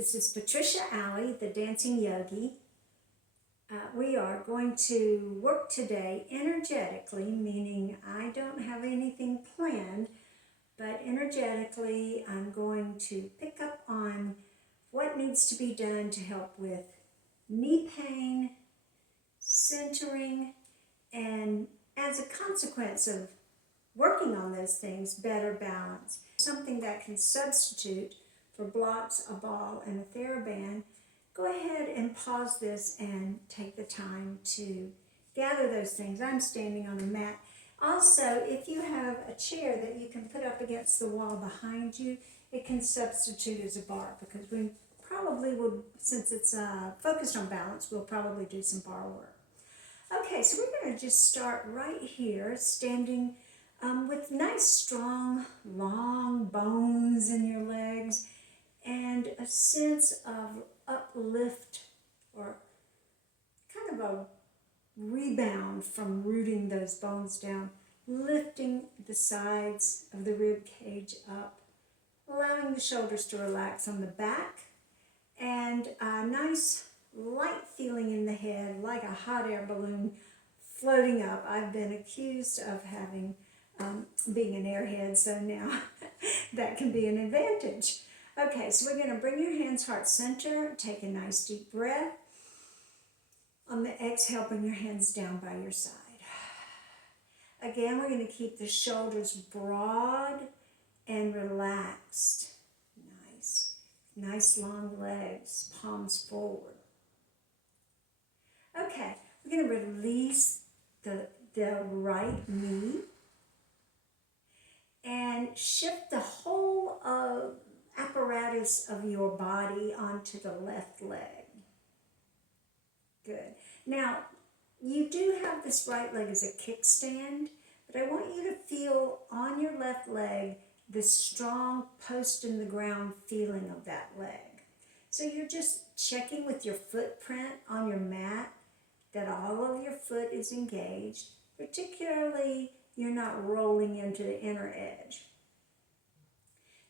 This is Patricia Alley, the Dancing Yogi. We are going to work today energetically, meaning I don't have anything planned, but energetically I'm going to pick up on what needs to be done to help with knee pain, centering, and as a consequence of working on those things, better balance. Something that can substitute for blocks, a ball, and a TheraBand. Go ahead and pause this and take the time to gather those things. I'm standing on a mat. Also, if you have a chair that you can put up against the wall behind you, it can substitute as a bar, because we probably will, since it's focused on balance, we'll probably do some bar work. Okay, so we're going to just start right here, standing with nice, strong, long bones in your legs, and a sense of uplift, or kind of a rebound from rooting those bones down, lifting the sides of the rib cage up, allowing the shoulders to relax on the back, and a nice light feeling in the head, like a hot air balloon floating up. I've been accused of having being an airhead, so now that can be an advantage. Okay, so we're going to bring your hands heart center, take a nice deep breath. On the exhale, bring your hands down by your side. Again, we're going to keep the shoulders broad and relaxed. Nice. Nice long legs, palms forward. Okay, we're going to release the right knee and shift the whole apparatus of your body onto the left leg. Good. Now, you do have this right leg as a kickstand, but I want you to feel on your left leg the strong post in the ground feeling of that leg. So you're just checking with your footprint on your mat that all of your foot is engaged, particularly you're not rolling into the inner edge.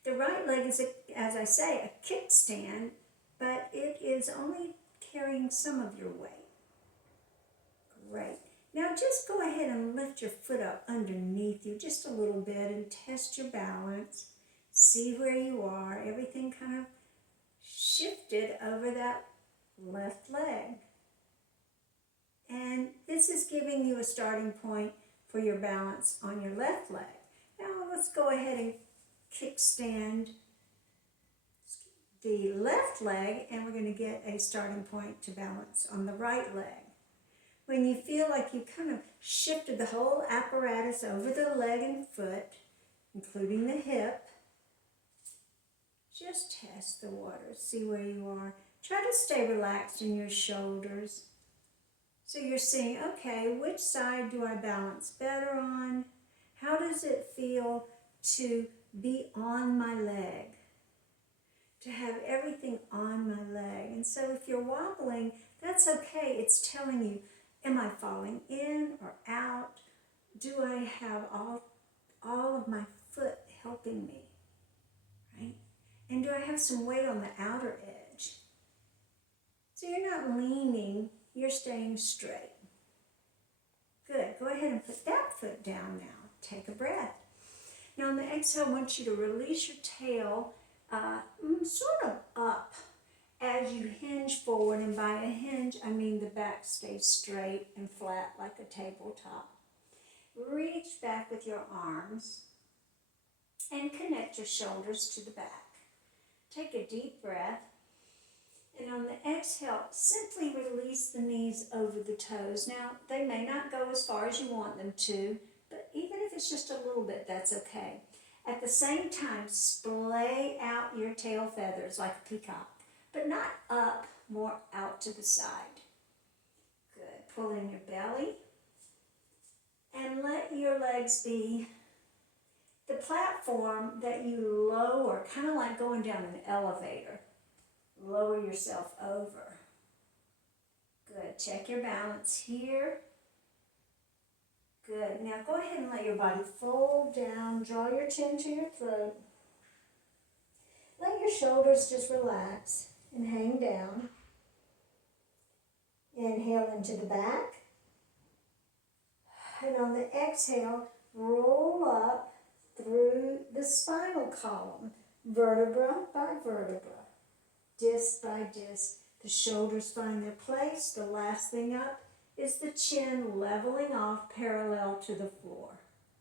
The right leg is, as I say, a kickstand, but it is only carrying some of your weight. Great. Now just go ahead and lift your foot up underneath you just a little bit and test your balance. See where you are. Everything kind of shifted over that left leg. And this is giving you a starting point for your balance on your left leg. Now let's go ahead and kickstand the left leg, and we're going to get a starting point to balance on the right leg. When you feel like you kind of shifted the whole apparatus over the leg and foot, including the hip, just test the water, see where you are. Try to stay relaxed in your shoulders. So you're seeing, okay, which side do I balance better on? How does it feel to be on my leg? To have everything on my leg. And so if you're wobbling, that's okay. It's telling you, am I falling in or out? Do I have all of my foot helping me? Right? And do I have some weight on the outer edge? So you're not leaning, you're staying straight. Good. Go ahead and put that foot down now. Take a breath. Now on the exhale, I want you to release your tail sort of up as you hinge forward. And by a hinge, I mean the back stays straight and flat like a tabletop. Reach back with your arms and connect your shoulders to the back. Take a deep breath. And on the exhale, simply release the knees over the toes. Now, they may not go as far as you want them to, but even if it's just a little bit, that's okay. At the same time, splay out your tail feathers like a peacock, but not up, more out to the side. Good. Pull in your belly and let your legs be the platform that you lower, kind of like going down an elevator. Lower yourself over. Good. Check your balance here. Good. Now go ahead and let your body fold down. Draw your chin to your throat. Let your shoulders just relax. and hang down. Inhale into the back. And on the exhale, roll up through the spinal column, vertebra by vertebra, disc by disc. The shoulders find their place. The last thing up is the chin leveling off parallel to the floor.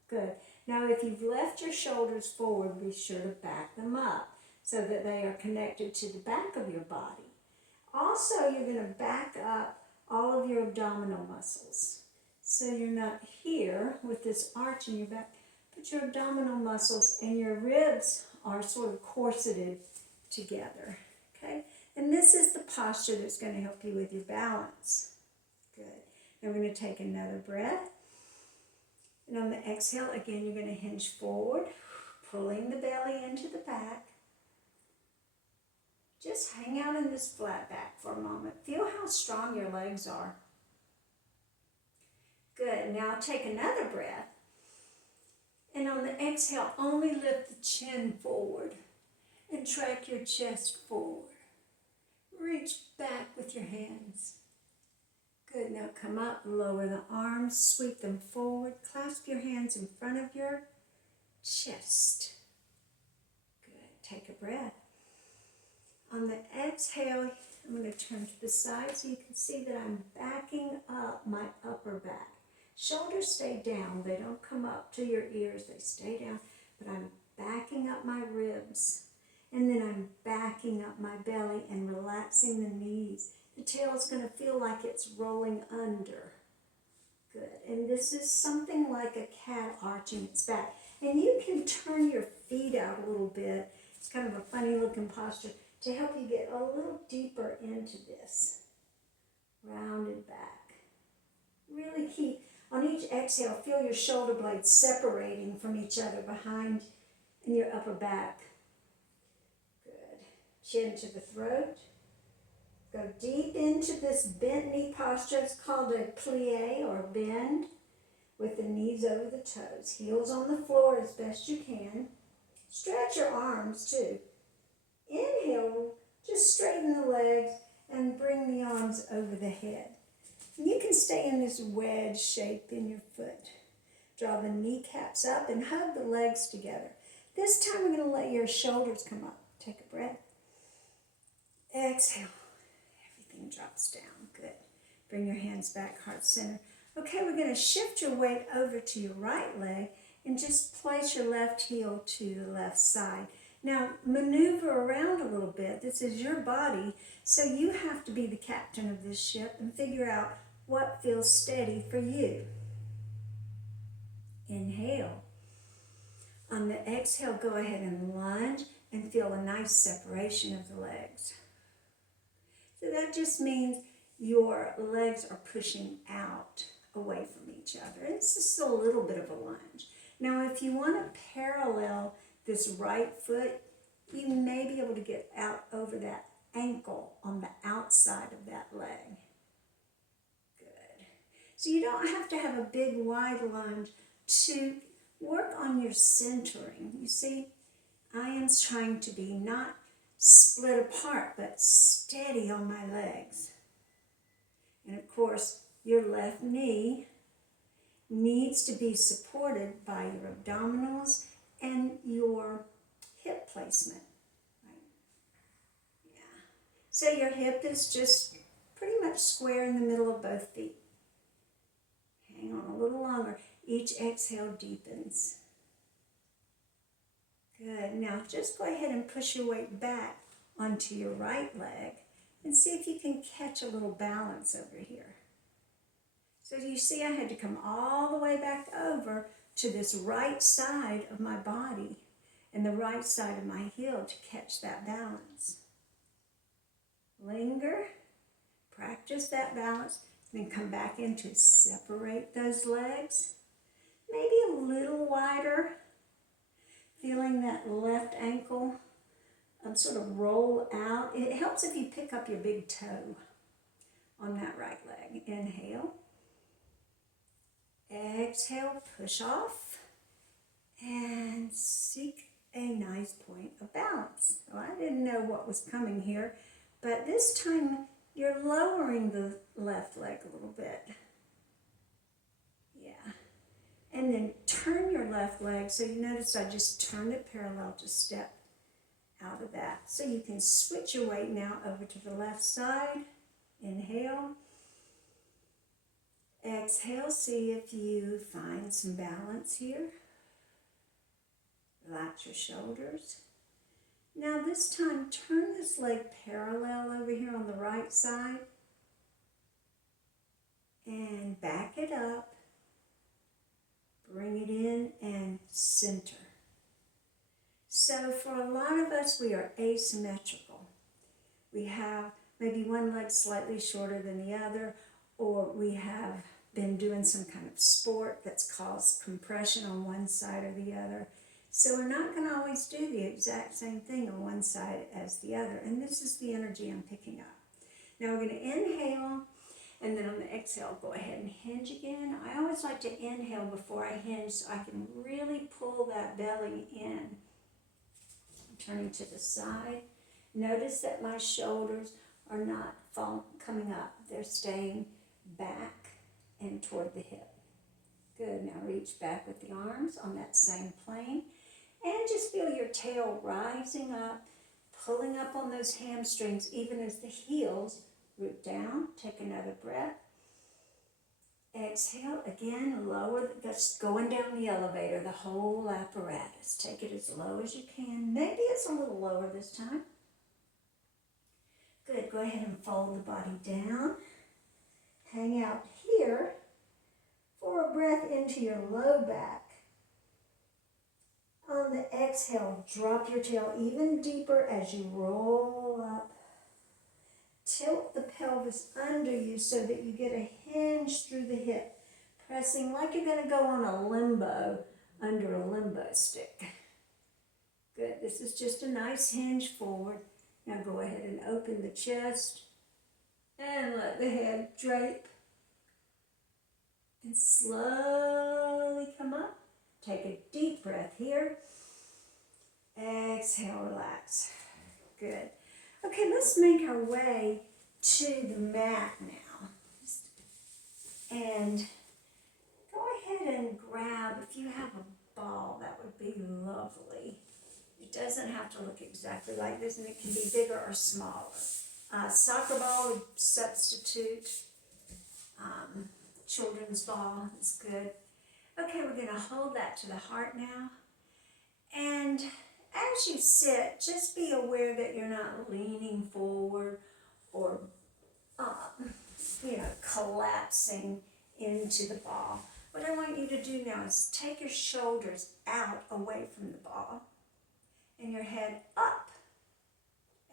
Good. Now if you've left your shoulders forward, be sure to back them up so that they are connected to the back of your body. Also, you're going to back up all of your abdominal muscles. So you're not here with this arch in your back, but your abdominal muscles and your ribs are sort of corseted together. Okay? And this is the posture that's going to help you with your balance. Good. Now we're going to take another breath. And on the exhale, again, you're going to hinge forward, pulling the belly into the back. Just hang out in this flat back for a moment. Feel how strong your legs are. Good. Now take another breath. And on the exhale, only lift the chin forward and track your chest forward. Reach back with your hands. Good. Now come up, lower the arms, sweep them forward. Clasp your hands in front of your chest. Good. Take a breath. On the exhale, I'm going to turn to the side so you can see that I'm backing up my upper back. Shoulders stay down. They don't come up to your ears. They stay down. But I'm backing up my ribs. And then I'm backing up my belly and relaxing the knees. The tail is going to feel like it's rolling under. Good. And this is something like a cat arching its back. And you can turn your feet out a little bit. It's kind of a funny looking posture to help you get a little deeper into this. Rounded back. Really keep, on each exhale, feel your shoulder blades separating from each other behind in your upper back. Good. Chin to the throat. Go deep into this bent knee posture. It's called a plie or bend with the knees over the toes. Heels on the floor as best you can. Stretch your arms too. Inhale, just straighten the legs and bring the arms over the head. You can stay in this wedge shape in your foot. Draw the kneecaps up and hug the legs together. This time we're going to let your shoulders come up. Take a breath. Exhale. Everything drops down. Good. Bring your hands back, heart center. Okay, we're going to shift your weight over to your right leg and just place your left heel to the left side. Now, maneuver around a little bit. This is your body, so you have to be the captain of this ship and figure out what feels steady for you. Inhale. On the exhale, go ahead and lunge and feel a nice separation of the legs. So that just means your legs are pushing out away from each other. It's just a little bit of a lunge. Now, if you want to parallel this right foot, you may be able to get out over that ankle on the outside of that leg. Good. So you don't have to have a big wide lunge to work on your centering. You see, I am trying to be not split apart, but steady on my legs. And of course, your left knee needs to be supported by your abdominals and your hip placement. Right? Yeah. So your hip is just pretty much square in the middle of both feet. Hang on a little longer. Each exhale deepens. Good. Now just go ahead and push your weight back onto your right leg and see if you can catch a little balance over here. So you see I had to come all the way back over to this right side of my body and the right side of my heel to catch that balance. Linger, practice that balance, then come back in to separate those legs. Maybe a little wider, feeling that left ankle sort of roll out. It helps if you pick up your big toe on that right leg. Inhale. Exhale, push off, and seek a nice point of balance. Well, I didn't know what was coming here. But this time, you're lowering the left leg a little bit. Yeah. And then turn your left leg. So you notice I just turned it parallel to step out of that. So you can switch your weight now over to the left side. Inhale. Exhale, see if you find some balance here. Relax your shoulders. Now this time, turn this leg parallel over here on the right side. And back it up. Bring it in and center. So for a lot of us, we are asymmetrical. We have maybe one leg slightly shorter than the other, or we have been doing some kind of sport that's caused compression on one side or the other. So we're not going to always do the exact same thing on one side as the other. And this is the energy I'm picking up. Now we're going to inhale, and then on the exhale, go ahead and hinge again. I always like to inhale before I hinge so I can really pull that belly in. Turning to the side. Notice that my shoulders are not coming up. They're staying back and toward the hip. Good. Now reach back with the arms on that same plane. And just feel your tail rising up, pulling up on those hamstrings, even as the heels root down. Take another breath. Exhale, again, lower, just going down the elevator, the whole apparatus. Take it as low as you can. Maybe it's a little lower this time. Good, go ahead and fold the body down. Hang out here for a breath into your low back. On the exhale, drop your tail even deeper as you roll up. Tilt the pelvis under you so that you get a hinge through the hip, pressing like you're going to go on a limbo under a limbo stick. Good. This is just a nice hinge forward. Now go ahead and open the chest and let the head drape. And slowly come up. Take a deep breath here. Exhale, relax. Good. Okay, let's make our way to the mat now. And go ahead and grab, if you have a ball, that would be lovely. It doesn't have to look exactly like this, and it can be bigger or smaller. Soccer ball would substitute. Children's ball is good. Okay, we're going to hold that to the heart now. And as you sit, just be aware that you're not leaning forward or, collapsing into the ball. What I want you to do now is take your shoulders out away from the ball and your head up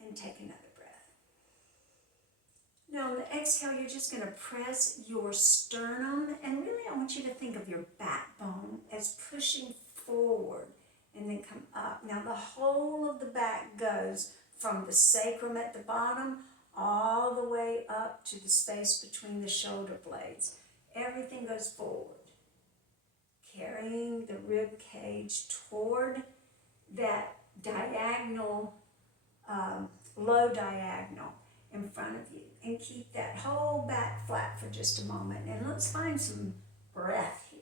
and take another breath. Now on the exhale, you're just going to press your sternum, and really I want you to think of your backbone as pushing forward and then come up. Now the whole of the back goes from the sacrum at the bottom all the way up to the space between the shoulder blades. Everything goes forward, carrying the rib cage toward that diagonal, low diagonal in front of you. And keep that whole back flat for just a moment. And let's find some breath here.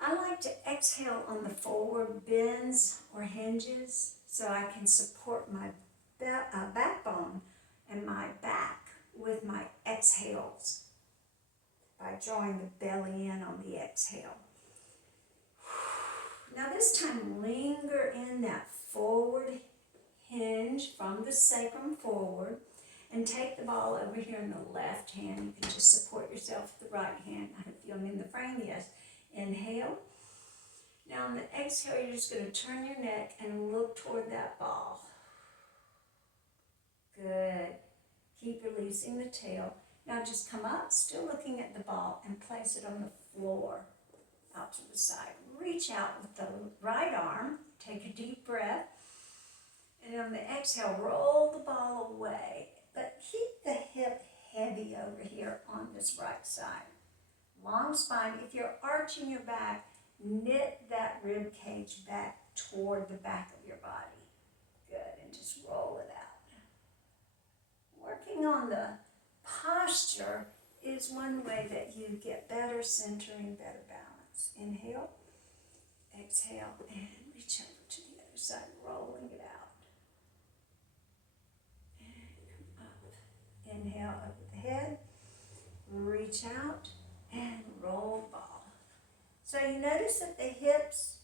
I like to exhale on the forward bends or hinges so I can support my backbone and my back with my exhales by drawing the belly in on the exhale. Now this time, linger in that forward hinge from the sacrum forward, and take the ball over here in the left hand. You can just support yourself with the right hand. I hope I'm in the frame, yes. Inhale. Now on the exhale, you're just going to turn your neck and look toward that ball. Good. Keep releasing the tail. Now just come up, still looking at the ball, and place it on the floor out to the side. Reach out with the right arm. Take a deep breath. And on the exhale, roll the ball away. But keep the hip heavy over here on this right side. Long spine. If you're arching your back, knit that rib cage back toward the back of your body. Good. And just roll it out. the posture is one way that you get better centering, better balance. Inhale, exhale, and reach over to the other side, rolling it out. And come up. Inhale over the head, reach out, and roll ball. So you notice that the hips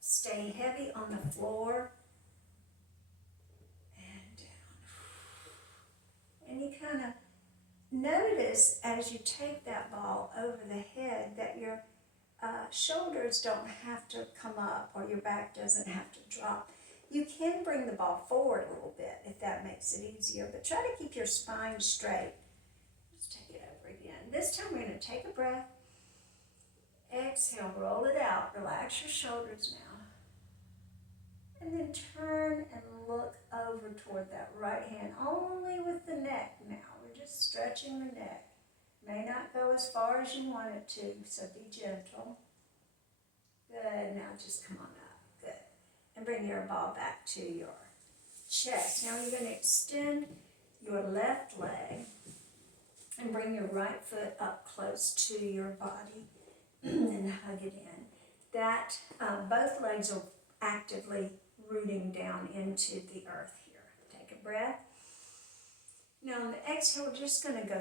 stay heavy on the floor and down. And you kind of notice as you take that ball over the head that your shoulders don't have to come up or your back doesn't have to drop. You can bring the ball forward a little bit if that makes it easier, but try to keep your spine straight. Let's take it over again. This time we're going to take a breath. Exhale, roll it out. Relax your shoulders now. And then turn and look over toward that right hand, only with the neck now. We're just stretching the neck. May not go as far as you want it to, so be gentle. Good, now just come on up. Good. And bring your ball back to your chest. Now you're going to extend your left leg and bring your right foot up close to your body and hug it in. That, both legs are actively rooting down into the earth here. Take a breath. Now on the exhale, we're just going to go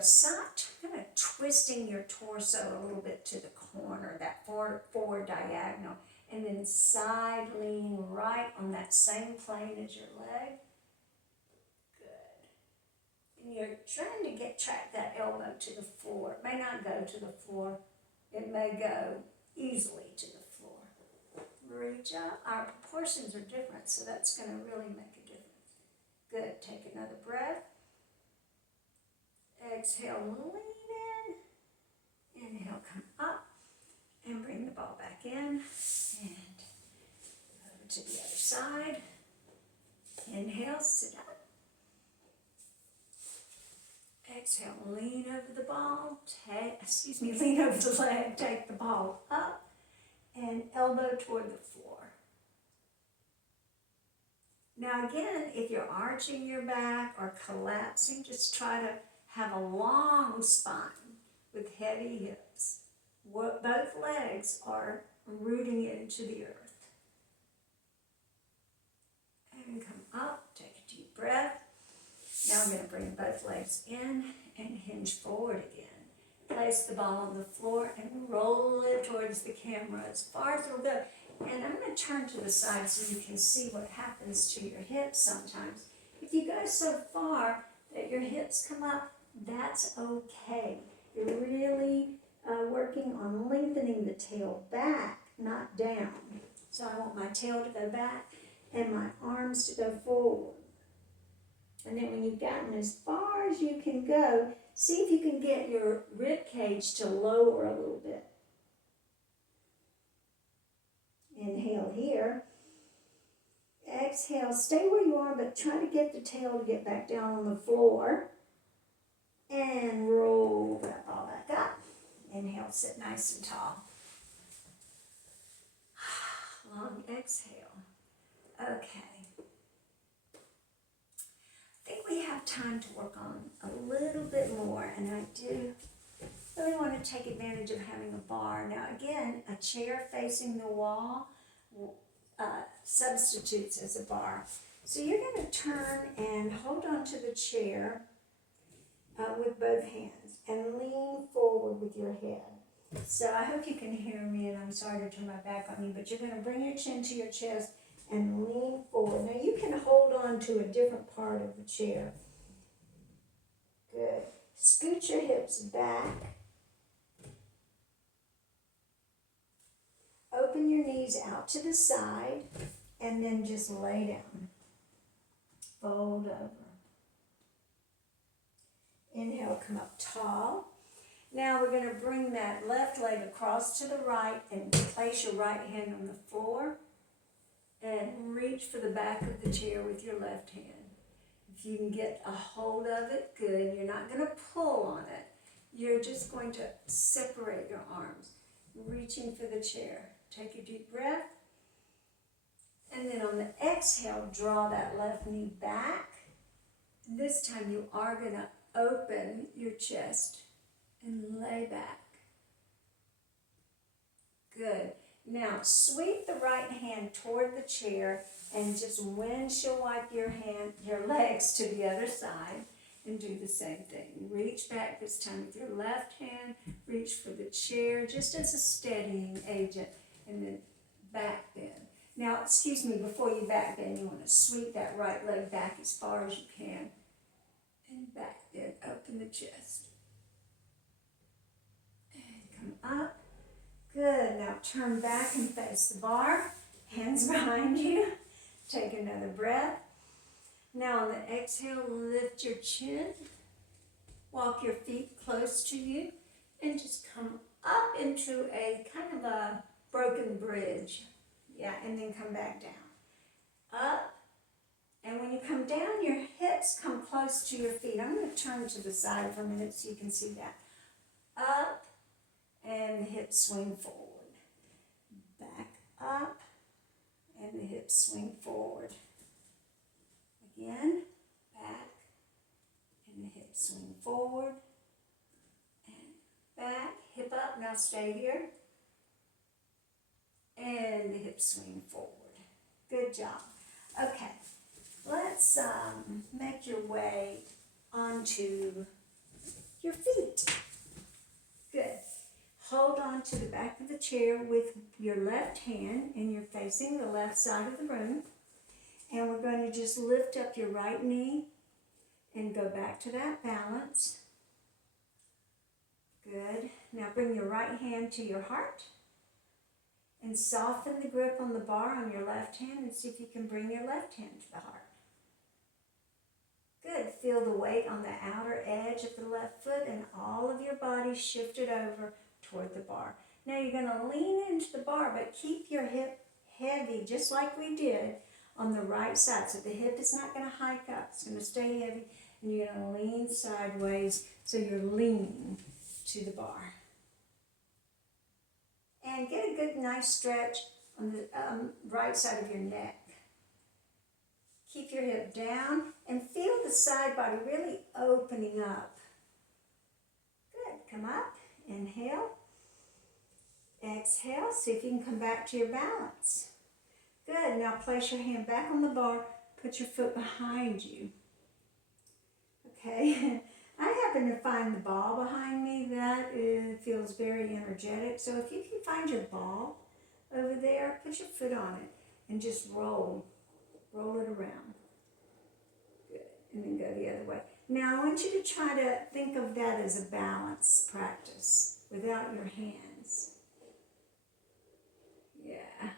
kind of twisting your torso a little bit to the corner, that forward diagonal, and then side lean right on that same plane as your leg. Good. And you're trying to track that elbow to the floor. It may not go to the floor. It may go easily to the floor. Reach up. Our proportions are different, so that's going to really make a difference. Good. Take another breath. Exhale, lean in. Inhale, come up. And bring the ball back in. And over to the other side. Inhale, sit up. Exhale, lean over the ball. Lean over the leg. Take the ball up. And elbow toward the floor. Now again, if you're arching your back or collapsing, just try to have a long spine with heavy hips. Both legs are rooting into the earth. And come up, take a deep breath. Now I'm going to bring both legs in and hinge forward again. Place the ball on the floor and roll it towards the camera as far as it'll go. And I'm going to turn to the side so you can see what happens to your hips sometimes. If you go so far that your hips come up, that's okay. You're really working on lengthening the tail back, not down. So I want my tail to go back and my arms to go forward. And then when you've gotten as far as you can go, see if you can get your rib cage to lower a little bit. Inhale here. Exhale, stay where you are, but try to get the tail to get back down on the floor. And roll that ball back up. Inhale, sit nice and tall. Long exhale. Okay. I think we have time to work on a little bit more, and I do really want to take advantage of having a bar. Now again, a chair facing the wall substitutes as a bar. So you're going to turn and hold on to the chair with both hands and lean forward with your head. So I hope you can hear me, and I'm sorry to turn my back on you, but you're going to bring your chin to your chest and lean forward. Now you can hold on to a different part of the chair. Good. Scoot your hips back. Open your knees out to the side and then just lay down. Fold over. Inhale, come up tall. Now we're going to bring that left leg across to the right and place your right hand on the floor and reach for the back of the chair with your left hand. If you can get a hold of it, good. You're not going to pull on it. You're just going to separate your arms, reaching for the chair. Take a deep breath. And then on the exhale, draw that left knee back This time you are going to open your chest and lay back. Good. Now sweep the right hand toward the chair and just windshield wipe your legs to the other side and do the same thing. Reach back this time with your left hand, reach for the chair just as a steadying agent, and then back bend. Now, excuse me, before you back bend, you want to sweep that right leg back as far as you can and back bend, open the chest. And come up. Good. Now turn back and face the bar. Hands behind you. Take another breath. Now on the exhale, lift your chin. Walk your feet close to you and just come up into a kind of a broken bridge. Yeah, and then come back down. Up. And when you come down, your hips come close to your feet. I'm going to turn to the side for a minute so you can see that. Up. And the hips swing forward. Back up, and the hips swing forward. Again, back, and the hips swing forward, and back, hip up, now stay here, and the hips swing forward. Good job. Okay, let's make your way onto your feet. Good. Hold on to the back of the chair with your left hand, and you're facing the left side of the room. And we're going to just lift up your right knee and go back to that balance. Good. Now bring your right hand to your heart and soften the grip on the bar on your left hand and see if you can bring your left hand to the heart. Good. Feel the weight on the outer edge of the left foot and all of your body shifted over toward the bar. Now you're going to lean into the bar, but keep your hip heavy, just like we did on the right side. So the hip is not going to hike up. It's going to stay heavy, and you're going to lean sideways, so you're leaning to the bar. And get a good, nice stretch on the right side of your neck. Keep your hip down, and feel the side body really opening up. Good. Come up. Inhale. Exhale. See if you can come back to your balance. Good. Now place your hand back on the bar. Put your foot behind you. Okay. I happen to find the ball behind me. That feels very energetic. So if you can find your ball over there, put your foot on it and just roll. Roll it around. Good. And then go the other way. Now I want you to try to think of that as a balance practice without your hands. Yeah.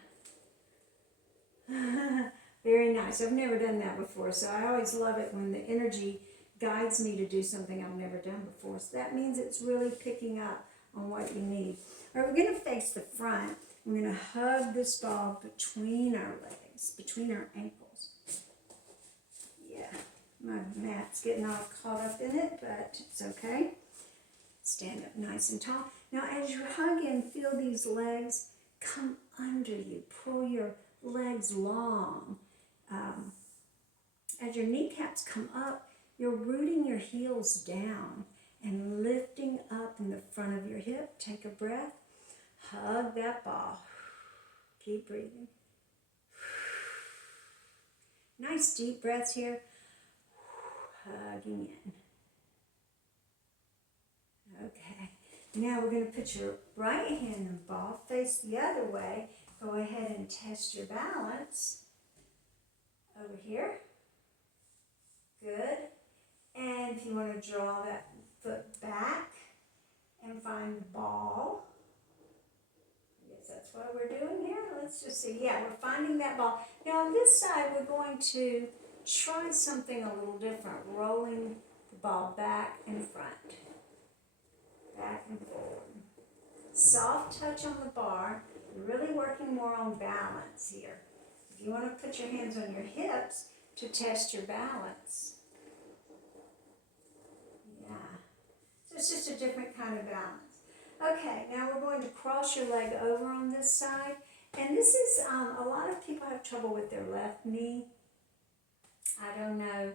Very nice. I've never done that before, so I always love it when the energy guides me to do something I've never done before. So that means it's really picking up on what you need. All right, we're going to face the front. We're going to hug this ball between our legs, between our ankles. Yeah, my mat's getting all caught up in it, but it's okay. Stand up nice and tall. Now as you hug in, feel these legs come under you. Pull your legs long. As your kneecaps come up, you're rooting your heels down and lifting up in the front of your hip. Take a breath. Hug that ball. Keep breathing. Nice deep breaths here. Hugging in. Okay. Now we're going to put your right hand in the ball, face the other way. Go ahead and test your balance. Over here. Good. And if you want to draw that foot back and find the ball. I guess that's what we're doing here. Let's just see. Yeah, we're finding that ball. Now on this side, we're going to try something a little different. Rolling the ball back and front. Back and forward. Soft touch on the bar. You're really working more on balance here. If you want to put your hands on your hips to test your balance. Yeah. So it's just a different kind of balance. Okay, now we're going to cross your leg over on this side. And this is, a lot of people have trouble with their left knee. I don't know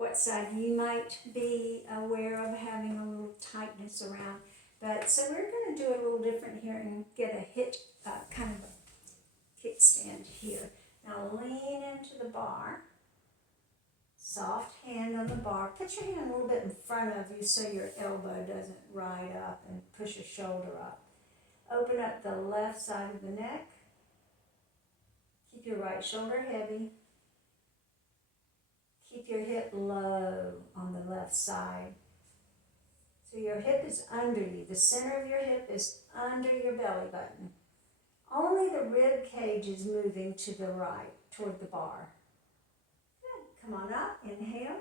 what side you might be aware of having a little tightness around. But so we're going to do it a little different here and get a hit, kind of a kickstand here. Now lean into the bar. Soft hand on the bar. Put your hand a little bit in front of you so your elbow doesn't ride up and push your shoulder up. Open up the left side of the neck. Keep your right shoulder heavy. Keep your hip low on the left side. So your hip is under you. The center of your hip is under your belly button. Only the rib cage is moving to the right, toward the bar. Good. Come on up. Inhale.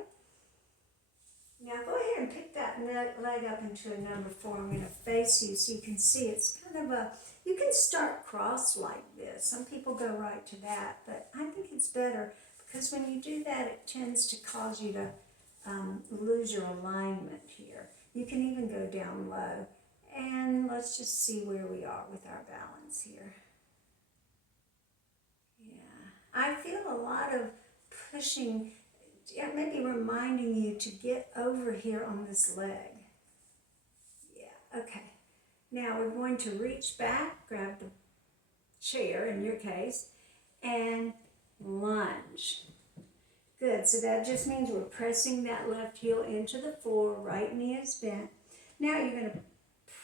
Now go ahead and pick that leg up into a number 4. I'm going to face you so you can see it's kind of a, you can start cross like this. Some people go right to that, but I think it's better because when you do that, it tends to cause you to lose your alignment here. You can even go down low. And let's just see where we are with our balance here. Yeah, I feel a lot of pushing, maybe reminding you to get over here on this leg. Yeah, okay. Now we're going to reach back, grab the chair in your case, and lunge. Good, so that just means we're pressing that left heel into the floor, right knee is bent. Now you're going to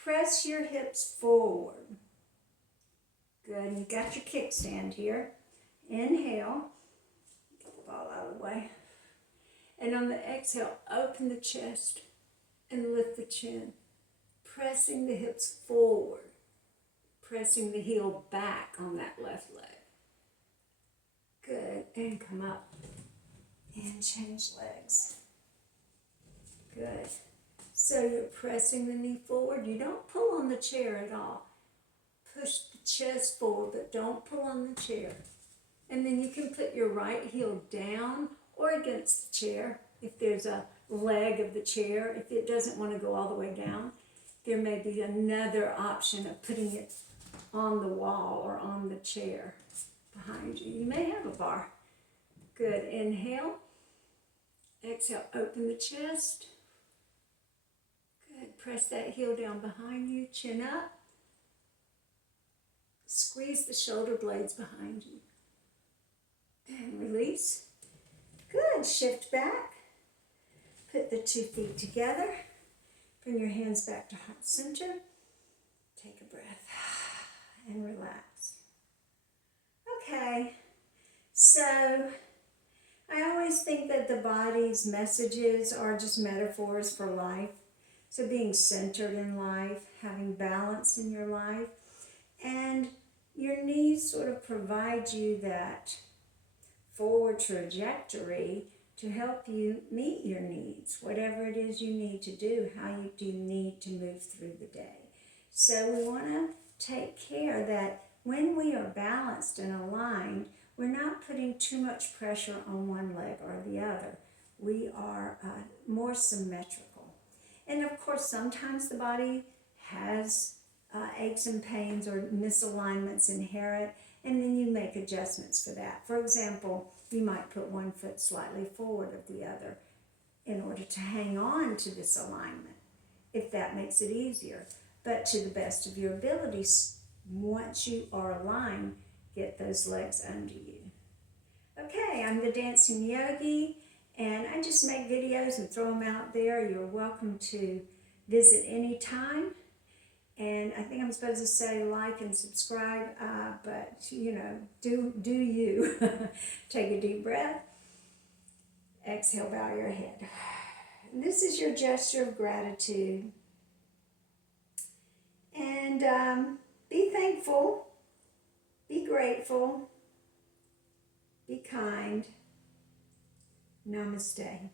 press your hips forward. Good, you got your kickstand here. Inhale, get the ball out of the way. And on the exhale, open the chest and lift the chin. Pressing the hips forward. Pressing the heel back on that left leg. Good, and come up. And change legs. Good. So you're pressing the knee forward. You don't pull on the chair at all. Push the chest forward, but don't pull on the chair. And then you can put your right heel down or against the chair. If there's a leg of the chair, if it doesn't want to go all the way down, there may be another option of putting it on the wall or on the chair behind you. You may have a bar. Good. Inhale. Exhale, open the chest. Good. Press that heel down behind you, chin up. Squeeze the shoulder blades behind you. And release. Good. Shift back. Put the 2 feet together. Bring your hands back to heart center. Take a breath and relax. Okay, so I always think that the body's messages are just metaphors for life. So being centered in life, having balance in your life, and your knees sort of provide you that forward trajectory to help you meet your needs, whatever it is you need to do, how you do need to move through the day. So we want to take care that when we are balanced and aligned, we're not putting too much pressure on one leg or the other. We are more symmetrical. And of course, sometimes the body has aches and pains or misalignments inherent, and then you make adjustments for that. For example, you might put one foot slightly forward of the other in order to hang on to this alignment, if that makes it easier. But to the best of your abilities, once you are aligned, get those legs under you. Okay, I'm the Dancing Yogi, and I just make videos and throw them out there. You're welcome to visit anytime. And I think I'm supposed to say like and subscribe, but you know, do you. Take a deep breath. Exhale, bow your head. And this is your gesture of gratitude. And be thankful, be grateful, be kind. Namaste.